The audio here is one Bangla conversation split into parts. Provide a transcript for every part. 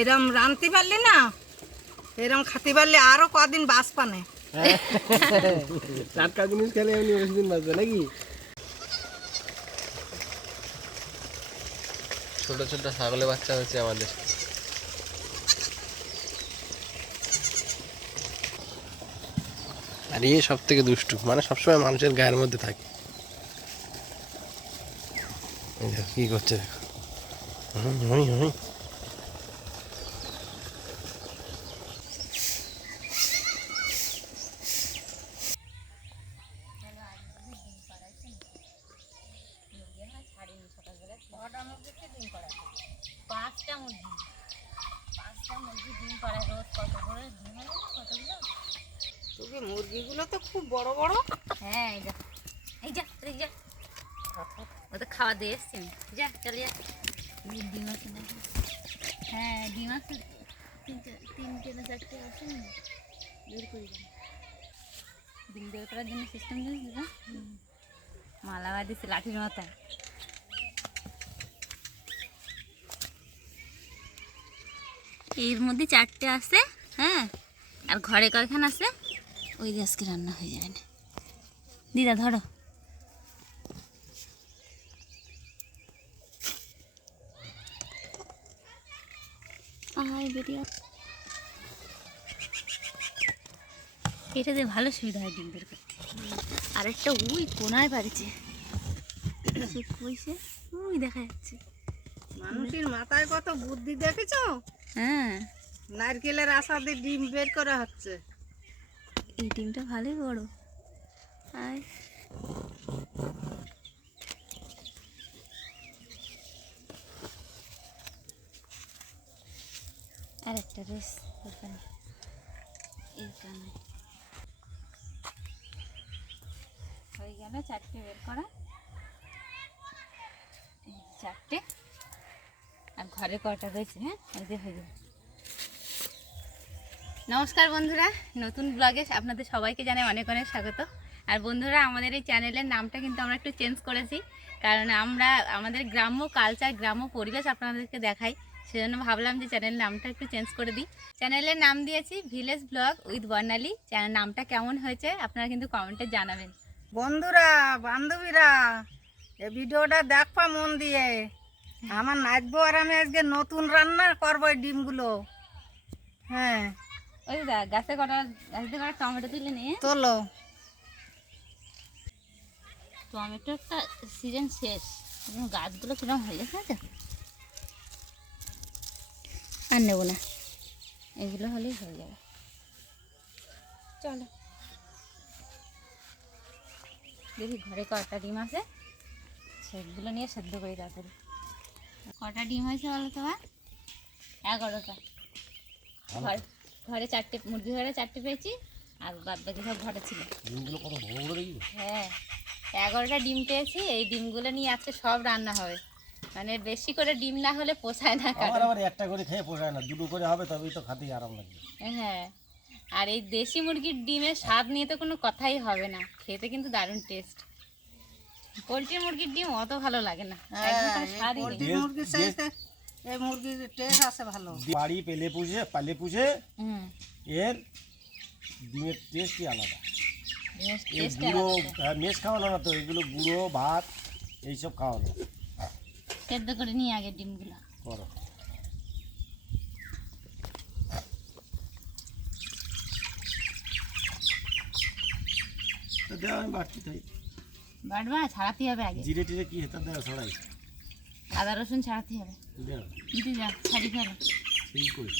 এরম রাঁধতে পারলি না, এরম খাতে পারলে আরো কদিন বাস পানে। টাটকা জিনিস খেলে এমনি বেশি দিন বাঁচবে নাকি? ছোট ছোট ছাগলের বাচ্চা হচ্ছে আমাদের। আর এই সব থেকে দুষ্টু, মানে সবসময় মানুষের গায়ের মধ্যে থাকে। কি করছে মুরগিগুলো তো খুব বড় বড়। হ্যাঁ এই যা ও তো খাওয়া দিয়ে এসছি, যা চলে যা। ডিম আছে না? হ্যাঁ ডিম আছে, তিনটে না চারটে আছে, বের করে দেন। ডিম বের করার জন্য সিস্টেম দিয়েছি না, মালাবার দিচ্ছে লাঠির মাথায়। এর মধ্যে চারটে আছে, হ্যাঁ, আর ঘরে কয়খান আছে, ওই দিয়ে আজকে রান্না হয়ে যাবে না। দিদা ধরো, এটা দিয়ে ভালো সুবিধা হয় ডিম বের করতে। আরেকটা ওই কোনায় বাড়িছে, সে কইছে ওই দেখা যাচ্ছে। মানুষের মাথায় কত বুদ্ধি দেখেছো? হ্যাঁ, নারকেলের আশা দিয়ে ডিম বের করা হচ্ছে। এই ডিমটা ভালোই বড়। আর আরেকটা রেস ওখানে, এইখানে হয়ে গেল চারটে বের করা, চারটে। আর ঘরে কটা রয়েছে, হ্যাঁ এই যে হয়ে যাবে। নমস্কার বন্ধুরা, নতুন ব্লগে আপনাদের সবাইকে জানাই অনেক অনেক স্বাগত। আর বন্ধুরা, আমাদের এই চ্যানেলের নামটা কিন্তু আমরা একটু চেঞ্জ করেছি, কারণ আমরা আমাদের গ্রাম্য কালচার, গ্রাম্য পরিবেশ আপনাদেরকে দেখাই, সেজন্য ভাবলাম যে চ্যানেলের নামটা একটু চেঞ্জ করে দিই। চ্যানেলের নাম দিয়েছি village blog with Barnali. Channel নামটা কেমন হয়েছে আপনারা কিন্তু কমেন্টে জানাবেন। বন্ধুরা, বান্ধবীরা, এই ভিডিওটা দেখবা মন দিয়ে। আমার নাচবো আর আমি আজকে নতুন রান্না করবো এই ডিমগুলো। হ্যাঁ, ওই দাদা গাছে কটা টমেটো তুলে নিয়ে তোলো। টমেটো একটা সিজন শেষ, গাছগুলো কিরকম হয়ে গেছে, আর নেবো না, এগুলো হলেই হয়ে যাবে। চলো দেখি ঘরে কটা ডিম আছে, সেগুলো নিয়ে সেদ্ধ করি তাড়াতাড়ি। কটা ডিম হয়েছে বলো তো? 11টা। ঘরে চারটে মুরগি, ঘরে চারটে পেয়েছি, আর বাদ বাকি সব ঘরে ছিল। হ্যাঁ, 11টা ডিম পেয়েছি। এই ডিমগুলো নিয়ে আজকে সব রান্না হবে, মানে বেশি করে ডিম না হলে পোষায় না। আবার একটা করে খেয়ে পোষায় না, দুটো করে হবে তবেই তো খেতে আরাম লাগবে। হ্যাঁ, আর এই দেশি মুরগির ডিমের স্বাদ নিয়ে তো কোনো কথাই হবে না, খেতে কিন্তু দারুণ টেস্ট। পোলট্রি মুরগির ডিম অত ভালো লাগে না, একদম কোনো স্বাদই নেই। মুরগির চাইতে এই মুরগির টেস্ট আছে ভালো। বাড়ি পালে পুষে এর ডিমের টেস্টই আলাদা। গুঁড়ো মেশ খাওয়ানো না তো, এগুলো গুঁড়ো ভাত এইসব খাওয়ানো। সেদ্ধ করে নিয়ে আগে ডিমগুলো করো। আমি বাড়তি তাই বাটবা, ছাড়াতে হবে আগে। জিরে টিরে কি হেতার দেওয়া ছড়াই, আদা রসুন ছাড়াতে হবে। দিদি যা ছাড়ি ফেলো। সেই করে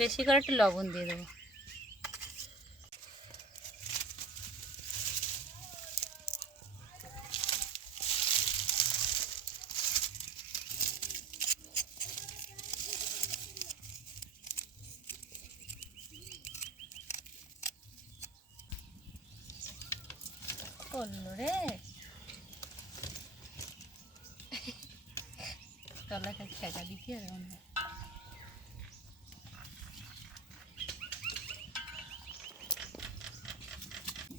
বেশি করে একটু লবণ দিয়ে দেবো। করলো রে। তলাটা ছেঁকা দিচ্ছি আর এমন হয়।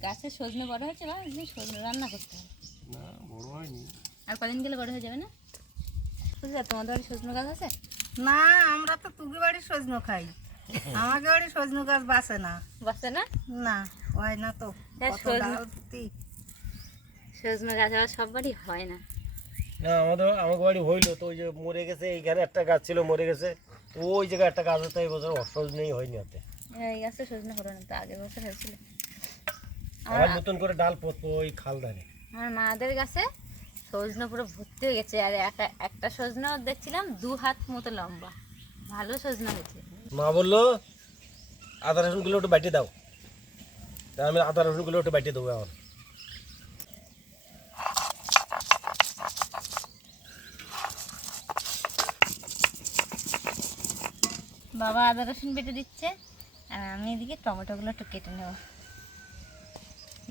গাছের সজনে বড় হয়েছে বা সজনে রান্না করতে হবে। না বড় হয়নি। আর কদিন গেলে বড় হয়ে যাবে না? বুঝলে তোমাদের বাড়ি সজনে গাছ আছে? না, আমরা তো তুগি বাড়ির সজনো খাই, আমাকে বাড়ির সজনো গাছ বাঁচে না। বাসে না? না, হয় না তো। হ্যাঁ, কত সজনে- ডাল দিই। সজনে গাছ আবার সব বাড়ি হয় না। না আমাকে বাড়ি হইলো তো, ওই যে মরে গেছে, এইখানে একটা গাছ ছিল মরে গেছে, তো ওই জায়গায় একটা গাছ আছে, এই বছর সজনেই হয়নি ওতে। এই গাছে সজনে হলো না তো, আগের বছর হয়েছিল। আবার নতুন করে ডাল পড়তো ওই খাল ধারে। আমার মাদের গাছে সজনে পুরো ভর্তি হয়ে গেছে, আর একটা সজনে দেখছিলাম 2 হাত মতো লম্বা, ভালো সজনে হয়েছে। মা বললো আদা রসুনগুলো একটু বাটিয়ে দাও, তা আমি আদা রসুনগুলো একটু বাটিয়ে দেবো এখন। বাবা আদা রসুন বেটে দিচ্ছে, আর আমি এদিকে টমেটোগুলো একটু কেটে নেব।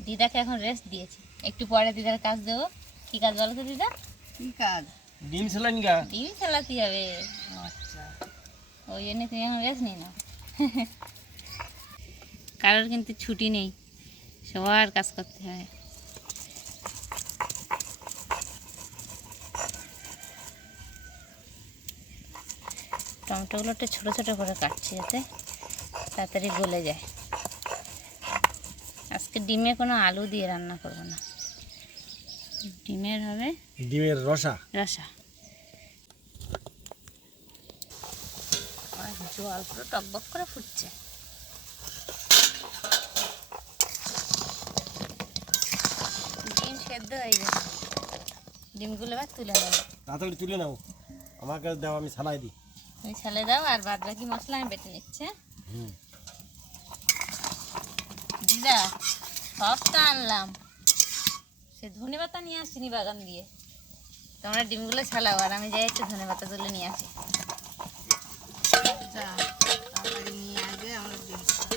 দিদাকে এখন রেস্ট দিয়েছি, একটু পরে দিদার কাজ দেবো। কী কাজ বলো তো দিদা? কি কাজ? ডিম ছিলেন গা? ডিম চালাতে হবে, আচ্ছা, ওই জন্য তুমি এখন রেস্ট নিয়ে নাও। কারোর কিন্তু ছুটি নেই, সবার কাজ করতে হয়। টমেটোগুলো একটু ছোটো ছোটো করে কাটছি যাতে তাড়াতাড়ি গলে যায়। আজকে ডিমে কোনো আলু দিয়ে রান্না করব না, ডিমের হবে ডিমের রসা। রসা। আর জল পুরো টকবক করে ফুটছে। ডিম সেদ্ধ হয়ে গেছে, ডিমগুলো এবার তুলে নেব। তাড়াতাড়ি তুলে নাও, আমাকে দাও, আমি ছালাই দিই। তুমি ছেলে দাও, আর বাদ বাকি মশলা আমি বেটে নিচ্ছে। হুম। দিদা সব তো আনলাম, সে ধনে পাতা নিয়ে আসিনি বাগান দিয়ে। তোমরা ডিমগুলো ছালাও, আর আমি যাই একটু ধনে পাতা তুলে নিয়ে আসি। যা তাড়াতাড়ি নিয়ে আসবে, আমরা ডিম খাবো।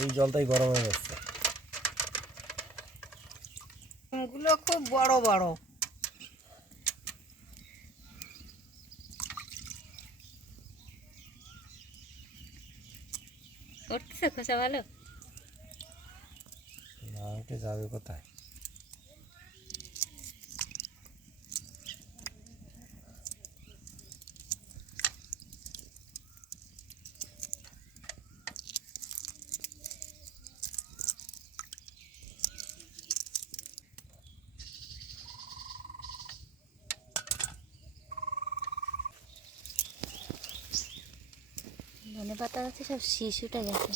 এই জলটাই গরম হয়ে যাচ্ছে। ডিমগুলো খুব বড় বড়। করতেছে খোসা ভালো? আমাকে যাবে কোথায়? ধনে পাতা আছে সব শীষ উঠে গেছে,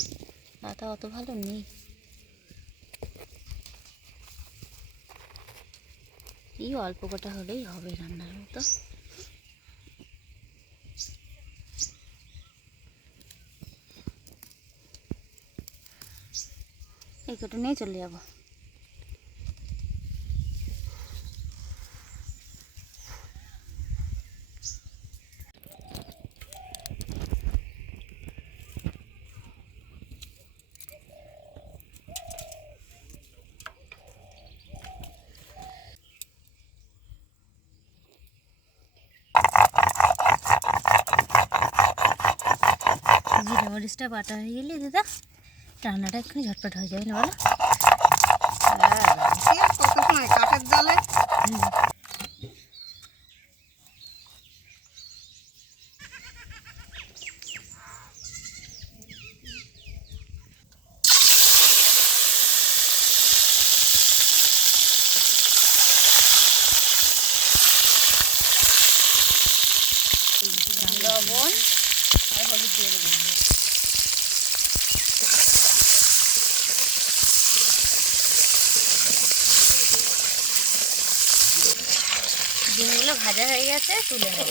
পাতা অত ভালো নেই। এই অল্প কটা হলেই হবে রান্নার মতো। এই কটা নিয়ে চলে যাবো। জিরে মরিচটা বাটা হয়ে গেলে দাদা রান্নাটা এক্ষুনি ঝটপট হয়ে যাবে না বলো? হ্যাঁ, কত সময় কাঠের জালে। লবণ আর হলুদ দিয়ে দেবো। ডিমগুলো ভাজা হয়ে গেছে, তুলে নেব।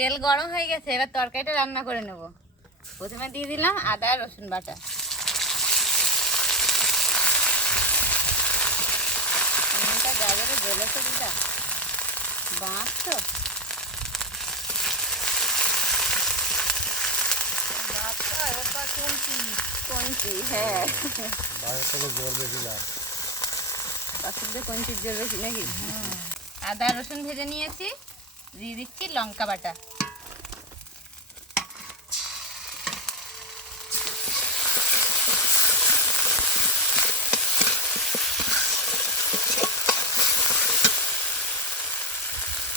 তেল গরম হয়ে গেছে, এবার তরকারিটা রান্না করে নেব। প্রথমে দিয়ে দিলাম আদা রসুন বাটা, গাজরে জ্বলেছে দিদা, বাঁশ তো কঞ্চি, হ্যাঁ বাসুদের কঞ্চির জল বেশি নাকি। আদা রসুন ভেজে নিয়েছি, দিয়ে দিচ্ছি লঙ্কা বাটা,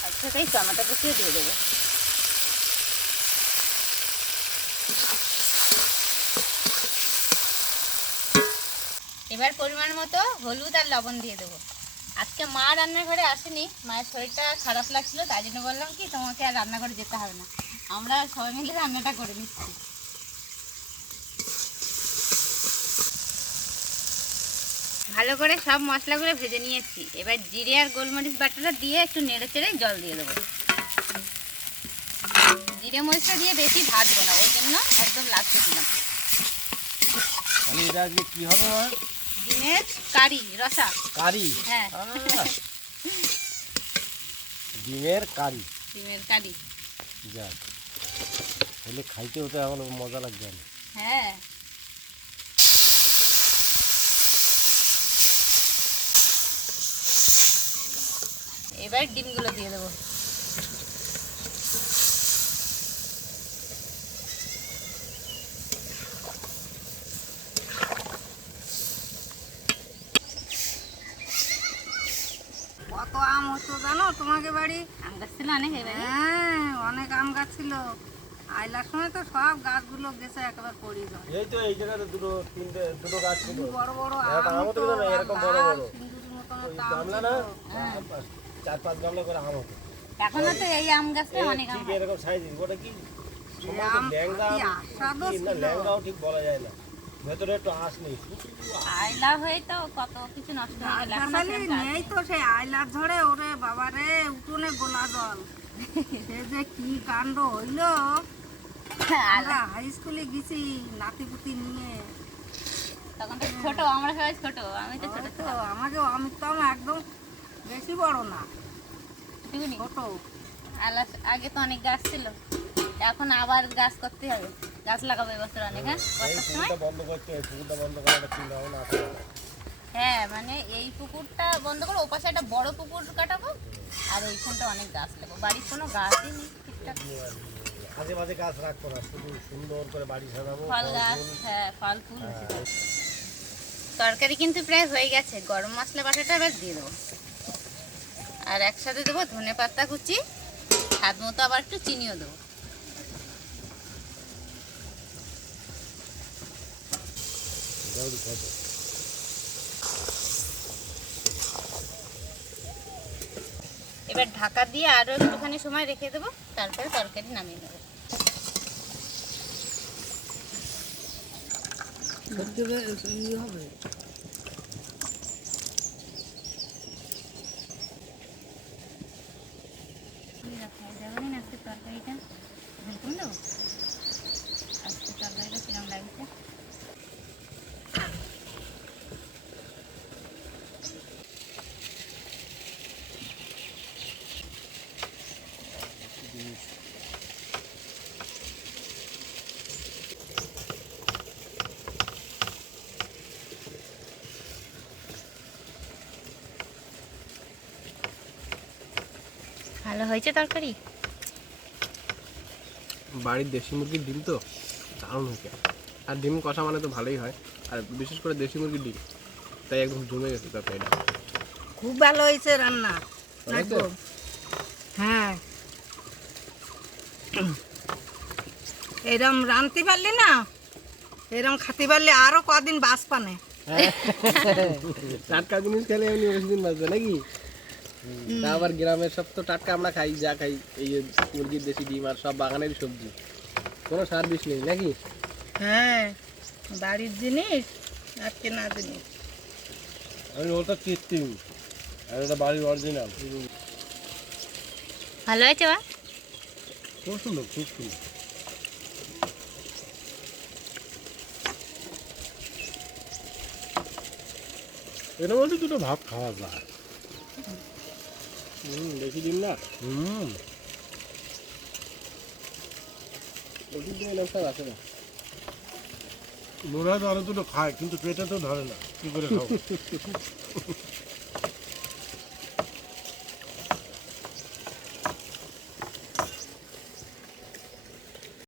আচ্ছা তাই টমেটো কুচিয়ে দিয়ে দেবো। এবার পরিমাণ মতো হলুদ আর লবণ দিয়ে দেবো। আজকে মা রান্নাঘরে আসেনি, মায়ের শরীরটা খারাপ লাগছিল, তাই জন্য বললাম কি তোমাকে আর রান্নাঘরে যেতে হবে না, আমরা সবাই মিলে রান্নাটা করে নিচ্ছি। ভালো করে সব মশলাগুলো ভেজে নিয়েছি, এবার জিরে আর গোলমরিচ বাটাটা দিয়ে একটু নেড়ে চেড়ে জল দিয়ে দেবো। জিরে মরিচটা দিয়ে বেশি ভাজবো না, ওই জন্য একদম লাস্টে দিলাম। এটা আজকে কি হবে মা? ডিমের কারি রসা। কারি? হ্যাঁ ডিমের কারি। ডিমের কারি যাক, তাহলে খাইতে হতে এখন মজা লাগবে। হ্যাঁ এবার ডিমগুলো দিয়ে দেবো। কত আম হতো জানো তোমাকে বাড়ি? আম গাছ ছিল অনেক এবারে। হ্যাঁ অনেক আম গাছ ছিল, আইলার সময় তো সব গাছগুলো গেছে একেবারে পড়ে যায়। এই তো এই জায়গাতে দুটো গাছ ছিল, বড় বড় একটা আম আম হতো, হতো না, এরকম বড় লাল বড় সিন্দুরের মতন ওই একটা আম গামলা ছিল। না, হ্যাঁ। 4-5 গামলা করে আম হতো। এখনো তো এই আম গাছে এই অনেক আম ঠিক হয়। এরকম সাইজ, ওটা কি সম্ভবত আম ল্যাংড়া কি আস্বাদও কি না, ছিল। ল্যাংড়াও ঠিক বলা যায় না, ভেতরে একটু আঁশ নেই, শুধু আইলা হয়ে তো কত কিছু নষ্ট হয়ে গেল। এখন আর গাছালি সেরকম গাছ নেই তো, সেই আইলার ঝড়ে ওরে বাবারে উঠোনে গোলা জল। সে যে কি কাণ্ড হইলো। নেই। আমরা হাই স্কুলে গেছি নাতিপুতি নিয়ে, তখন তো ছোট, আমরা সবাই ছোট, আমি তো ছোট তো ছিলাম। আমি তো একদম বেশি বড় না, টুকুনি। ছোট। আগে তো অনেক গাছ ছিল, এখন আবার গাছ করতে হবে, গাছ লাগাবো এবছর অনেক। হ্যাঁ এই বর্ষার সময়। পুকুরটা বন্ধ করতে, এই পুকুরটা বন্ধ করা একটা চিন্তা ভাবনা আছে। হ্যাঁ মানে এই পুকুরটা বন্ধ করে ওপাশে একটা বড় পুকুর কাটাবো, আর ওইখানটা অনেক গাছ লাগাবো। বাড়ির কোনো গাছই নেই ঠিকঠাক, আজে বাজে গাছ রাখবো না, শুধু সুন্দর করে বাড়ি সাজাবো, ফল গাছ, হ্যাঁ ফল ফুল বেশি থাকবে। তরকারি কিন্তু প্রায় হয়ে গেছে, গরম মশলা বাটাটা এবার দিয়ে দেবো, আর একসাথে দেবো ধনে পাতা কুচি, স্বাদ মতো আবার একটু চিনিও দেবো। এবার ঢাকা দিয়ে আরো একটুখানি সময় রেখে দেবো, তারপরে তরকারি নামিয়ে নেবো। হবে আজকে তরকারিটা ঢেলকুন দেবো, আজকে তরকারিটা কিরম লাগছে। ভালো হয়েছে তরকারি। বাড়ির দেশি মুরগির ডিম তো দারুণ হয়েছে, আর ডিম কষা মানে তো ভালোই হয়, আর বিশেষ করে দেশি মুরগির ডিম, তাই একদম জমে গেছে তরকারিটা। খুব ভালো হয়েছে রান্না। ভালো হয়েছে? হ্যাঁ এরম রাঁধতে পারলি না, এরম খাতে পারলে আরো কদিন বাস পানে। টাটকা জিনিস খেলে এমনি বেশি দিন বাঁচবে নাকি? তা আবার গ্রামের সব তো টাটকা আমরা খাই, যা খাই এই যে মুরগির দেশি ডিম আর সব বাগানের সবজি, কোনো সার বিষ নেই নাকি? হ্যাঁ বাড়ির জিনিস আর কেনা জিনিস। আমি ওটা কৃত্রিম আর এটা বাড়ির অরিজিনাল। ভালো হয়েছে বা? খুব সুন্দর, খুব সুন্দর। এটা বলতে দুটো ভাত খাওয়া যায়। বেশি দিন না ওষুধ দিয়ে এলাম সব আসে না। মনে হয় তো আরো দুটো খায়, কিন্তু পেটে তো ধরে না, কি করে খাবো?